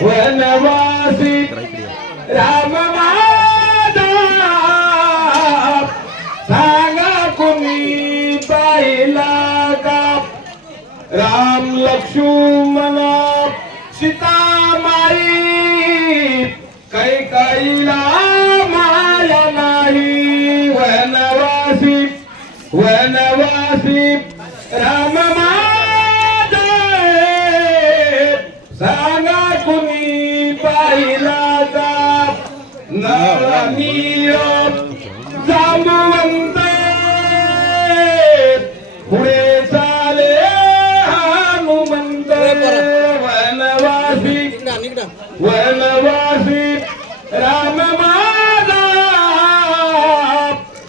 वनवासी राम माझा सांगा कुणी पाहिला का? राम लक्ष्मण सीतामाई कैकईला माया नाही. वनवासी वनवासी राम मा पुढे चाले हनुमंत वनवासी. वनवासी. राम माझा.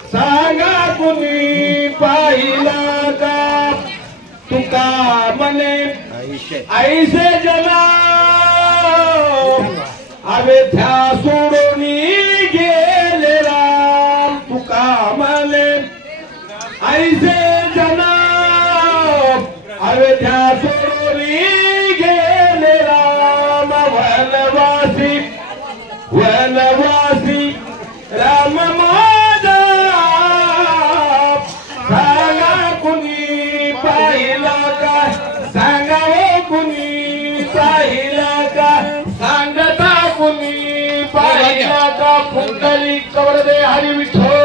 सांगा कुणी पाहिला का? तुका म्हणे ऐसे जना सोडून गेले अवेथ्या सोडून गेले राम वनवासी वनवासी राम माझा सांगा कुणी पाहिला का? सांगा हो कुणी पाहिला का? सांगता कुणी पाहिला का? पुंडली कवडदे हरी विठ्ठल.